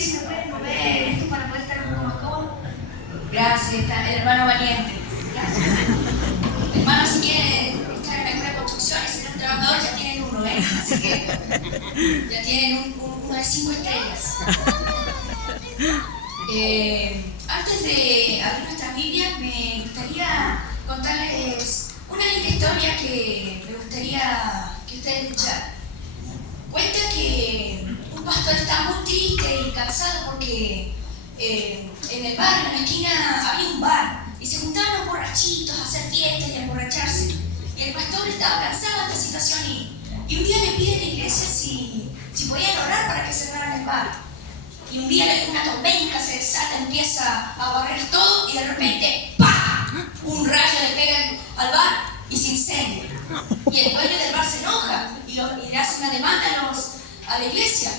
ver si me pueden mover esto para poder estar un poco más cómodo. Gracias, el hermano valiente. Gracias. Hermano, si quieren estar en alguna construcción y ser un trabajador, ya tienen uno, ¿eh? Así que ya tienen uno de 5 estrellas. Antes de abrir nuestras Biblias, me gustaría contarles una linda historia que me gustaría que ustedes escucharan. Cuenta que un pastor estaba muy triste y cansado porque en el barrio, en la esquina, había un bar y se juntaban los borrachitos a hacer fiestas y a emborracharse. Y el pastor estaba cansado de esta situación y un día le pide a la iglesia si podían orar para que cerraran el bar. Y un día una tormenta se desata, empieza a barrer todo y de repente ¡pah! Un rayo le pega al bar y se incendia. Y el dueño del bar se enoja y le hace una demanda a la iglesia.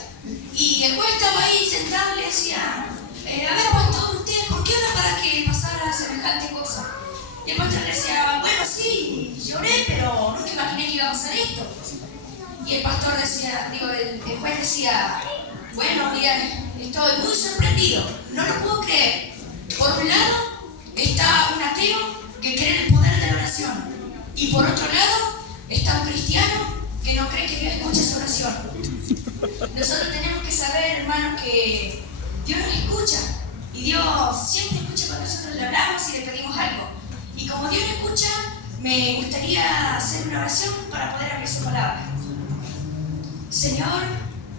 Y el juez estaba ahí sentado y le decía, a ver, pastor, ¿usted por qué ora para que pasara semejante cosa? Y el pastor le decía, bueno, sí, lloré, pero nunca imaginé que iba a pasar esto. Y el pastor decía, el juez decía, bueno, mira, estoy muy sorprendido, no lo puedo creer. Por un lado está un ateo que cree en el poder de la oración. Y por otro lado está un cristiano que no cree que Dios escuche su oración. Nosotros tenemos que saber, hermanos, que Dios nos escucha. Y Dios siempre escucha cuando nosotros le hablamos y le pedimos algo. Y como Dios nos escucha, me gustaría hacer una oración para poder abrir su palabra. Señor,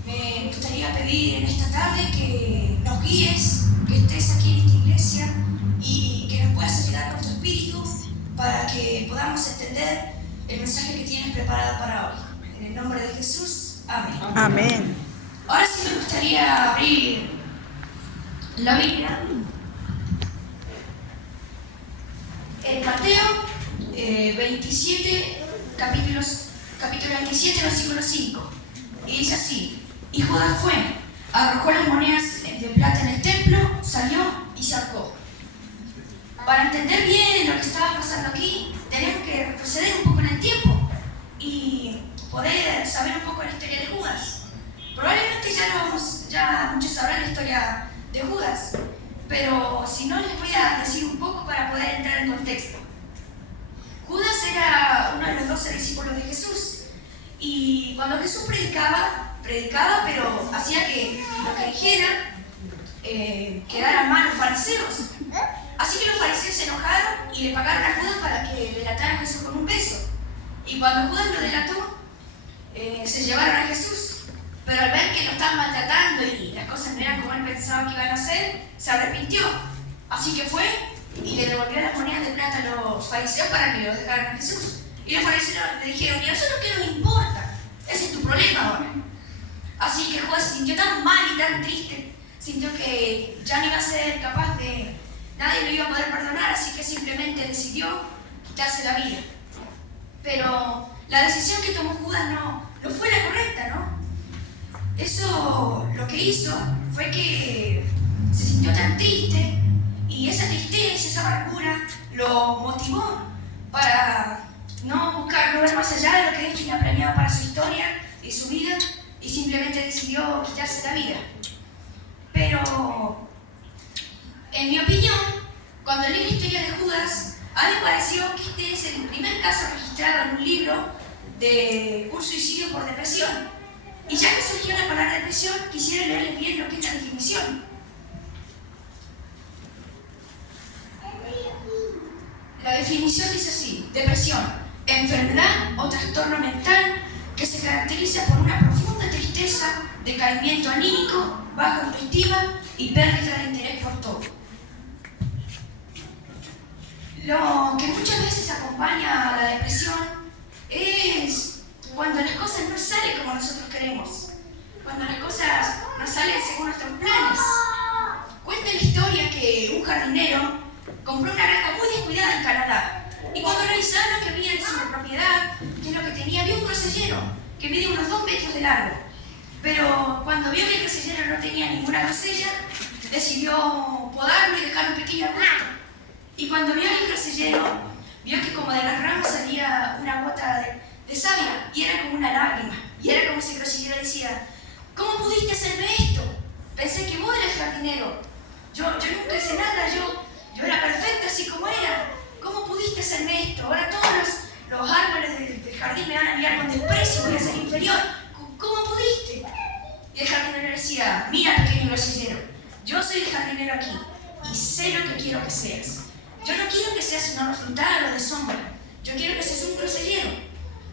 me gustaría pedir en esta tarde que nos guíes, que estés aquí en esta iglesia y que nos puedas ayudar con tu espíritu para que podamos entender el mensaje que tienes preparado para hoy. En el nombre de Jesús, amén. Amén. Ahora sí me gustaría abrir la Biblia en Mateo 27, capítulo 27, versículo 5. Y dice así: y Judas fue, arrojó las monedas de plata en el templo, salió y sacó. Para entender bien lo que estaba pasando aquí, tenemos que retroceder un poco en el tiempo y poder saber un poco la historia de Judas. Probablemente ya muchos sabrán la historia de Judas, pero si no, les voy a decir un poco para poder entrar en contexto. Judas era uno de los 12 discípulos de Jesús y cuando Jesús predicaba, pero hacía que lo que dijera quedara mal los fariseos. Así que los fariseos se enojaron y le pagaron a Judas para que delatara a Jesús con un peso. Y cuando Judas lo delató, se llevaron a Jesús. Pero al ver que lo estaban maltratando y las cosas no eran como él pensaba que iban a ser, se arrepintió. Así que fue y le devolvió las monedas de plata a los fariseos para que los dejaran a Jesús. Y los fariseos le dijeron, ¿y a nosotros qué nos importa? Ese es tu problema ahora. Así que Judas se sintió tan mal y tan triste, sintió que ya no iba a ser capaz de, nadie lo iba a poder perdonar, así que simplemente decidió quitarse la vida. Pero la decisión que tomó Judas no fue la correcta, ¿no? Eso lo que hizo fue que se sintió tan triste y esa tristeza, esa amargura lo motivó para no ver más allá de lo que Dios tenía planeado para su historia y su vida, y simplemente decidió quitarse la vida. Pero, en mi opinión, cuando leí la historia de Judas, a mí me pareció que este es el primer caso registrado en un libro de un suicidio por depresión. Y ya que surgió la palabra depresión, quisiera leerles bien lo que es la definición. La definición dice así: depresión, enfermedad o trastorno mental que se caracteriza por una profunda tristeza, decaimiento anímico, baja autoestima y pérdida de interés por todo. Lo que muchas veces acompaña a la depresión es cuando las cosas no salen como nosotros queremos, cuando las cosas no salen según nuestros planes. Cuenta la historia que un jardinero compró una granja muy descuidada en Canadá y cuando revisaron lo que había en su propiedad, que es lo que tenía, vio un grosellero que mide unos 2 metros de largo. Pero cuando vio que el grosellero no tenía ninguna grosella, decidió podarlo y dejar un pequeño arbusto. Y cuando vio el grosellero, vio que como de las ramas salía una gota de savia y era como una lágrima. Y era como si el grosellero decía: ¿cómo pudiste hacerme esto? Pensé que vos jardinero. Yo nunca hice nada, yo era perfecta así como era. ¿Cómo pudiste hacerme esto? Ahora todos los árboles del jardín me van a mirar con desprecio, voy a ser inferior. ¿Cómo pudiste? Y el jardinero decía, mira, pequeño grosellero, yo soy el jardinero aquí y sé lo que quiero que seas. Yo no quiero que seas un árbol frutal o de sombra, yo quiero que seas un grosellero.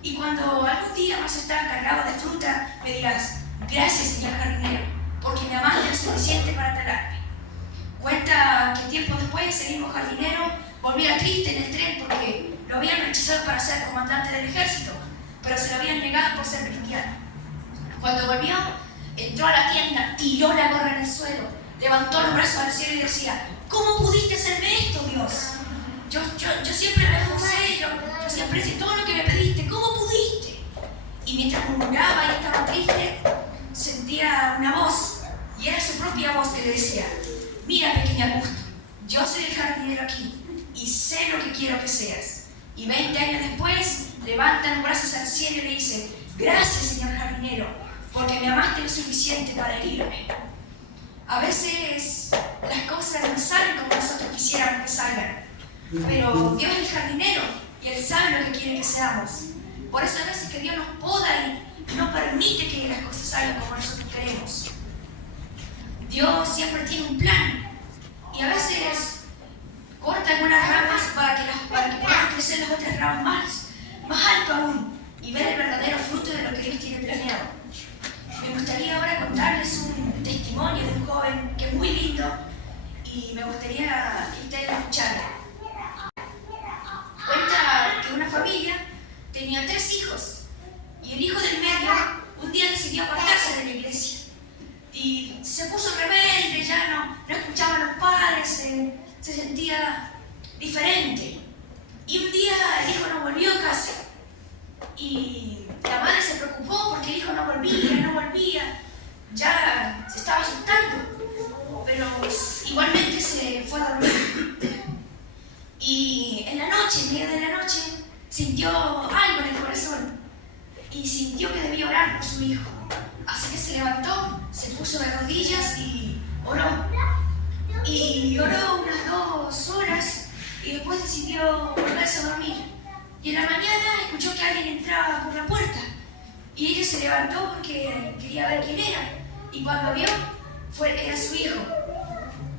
Y cuando algún día vas a estar cargado de fruta, me dirás, gracias, señor jardinero, porque me amaste lo suficiente para talarme. Cuenta que tiempo después el mismo jardinero volvía triste en el tren porque lo habían rechazado para ser comandante del ejército, pero se lo habían negado por ser cristiano. Cuando volvió, entró a la tienda, tiró la gorra en el suelo, levantó los brazos al cielo y decía, ¿cómo pudiste hacerme esto, Dios? Yo siempre me esforcé, yo siempre hice todo lo que me pediste, ¿cómo pudiste? Y mientras murmuraba y estaba triste, sentía una voz, y era su propia voz que le decía, mira, pequeño Augusto, yo soy el jardinero aquí, y sé lo que quiero que seas. Y 20 años después, levanta los brazos al cielo y le dice, gracias, señor jardinero, porque me amaste lo suficiente para herirme. A veces las cosas no salen como nosotros quisiéramos que salgan, pero Dios es el jardinero y Él sabe lo que quiere que seamos. Por eso a veces que Dios nos poda y no permite que las cosas salgan como nosotros queremos. Dios siempre tiene un plan y a veces corta algunas ramas para que puedan crecer las otras ramas más alto aún y ver el verdadero fruto de lo que Dios tiene planeado. Me gustaría ahora contarles un testimonio de un joven que es muy lindo y me gustaría que ustedes lo escucharan. Cuenta que una familia tenía 3 hijos y el hijo del medio un día decidió apartarse de la iglesia y se puso rebelde, ya no escuchaba a los padres, se sentía diferente. Y un día el hijo no volvió a casa y la madre se preocupó porque el hijo no volvía, ya se estaba asustando, pero igualmente se fue a dormir. Y en medio de la noche, sintió algo en el corazón y sintió que debía orar por su hijo. Así que se levantó, se puso de rodillas y oró. Y oró unas 2 horas y después decidió volverse a dormir. Y en la mañana escuchó que alguien entraba por la puerta. Y ella se levantó porque quería ver quién era. Y cuando vio, era su hijo.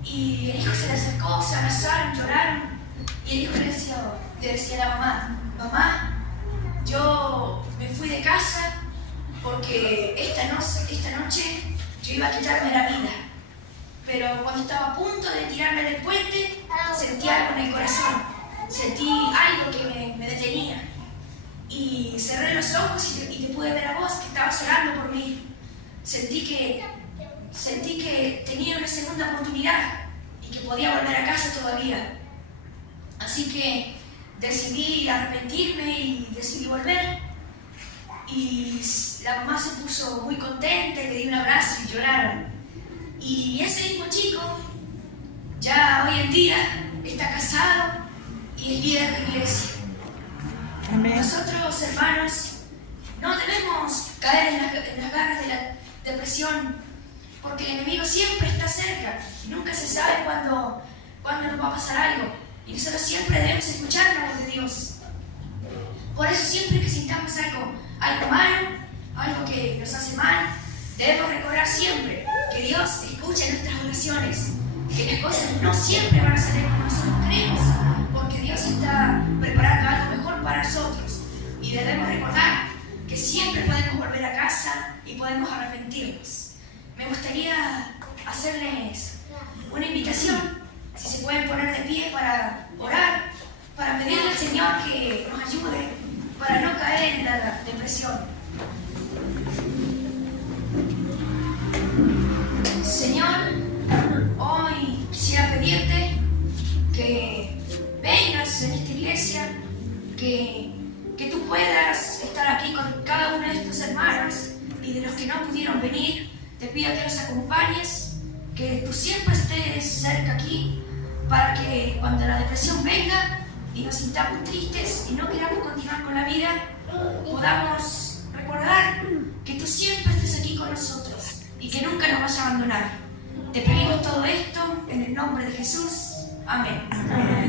Y el hijo se le acercó, se abrazaron, lloraron. Y el hijo le decía a la mamá, mamá, yo me fui de casa porque esta noche yo iba a quitarme la vida. Pero cuando estaba a punto de tirarme del puente, sentí algo en el corazón. Sentí algo que me detenía. Y cerré los ojos y te pude ver a vos que estabas orando por mí. Sentí que tenía una segunda oportunidad y que podía volver a casa todavía. Así que decidí arrepentirme y decidí volver. Y la mamá se puso muy contenta y le dio un abrazo y lloraron. Y ese mismo chico, ya hoy en día, está casado y es líder de iglesia. Amén. Nosotros, hermanos, no debemos caer en las garras de la depresión, porque el enemigo siempre está cerca y nunca se sabe cuándo nos va a pasar algo. Y nosotros siempre debemos escuchar la voz de Dios. Por eso siempre que sintamos algo malo, algo que nos hace mal, debemos recordar siempre que Dios escucha nuestras oraciones, que las cosas no siempre van a salir como nosotros queremos, porque Dios está preparando algo mejor para nosotros. Y debemos recordar que siempre podemos volver a casa y podemos arrepentirnos. Me gustaría hacerles una invitación, si se pueden poner de pie para orar, para pedirle al Señor que nos ayude para no caer en la depresión. Señor, hoy quisiera pedirte que vengas en esta iglesia, que tú puedas estar aquí con cada uno de estos hermanos y de los que no pudieron venir. Te pido que los acompañes, que tú siempre estés cerca aquí, para que cuando la depresión venga y nos sintamos tristes y no queramos continuar con la vida, podamos recordar que tú siempre estés aquí con nosotros y que nunca nos vas a abandonar. Te pedimos todo esto en el nombre de Jesús. Amén.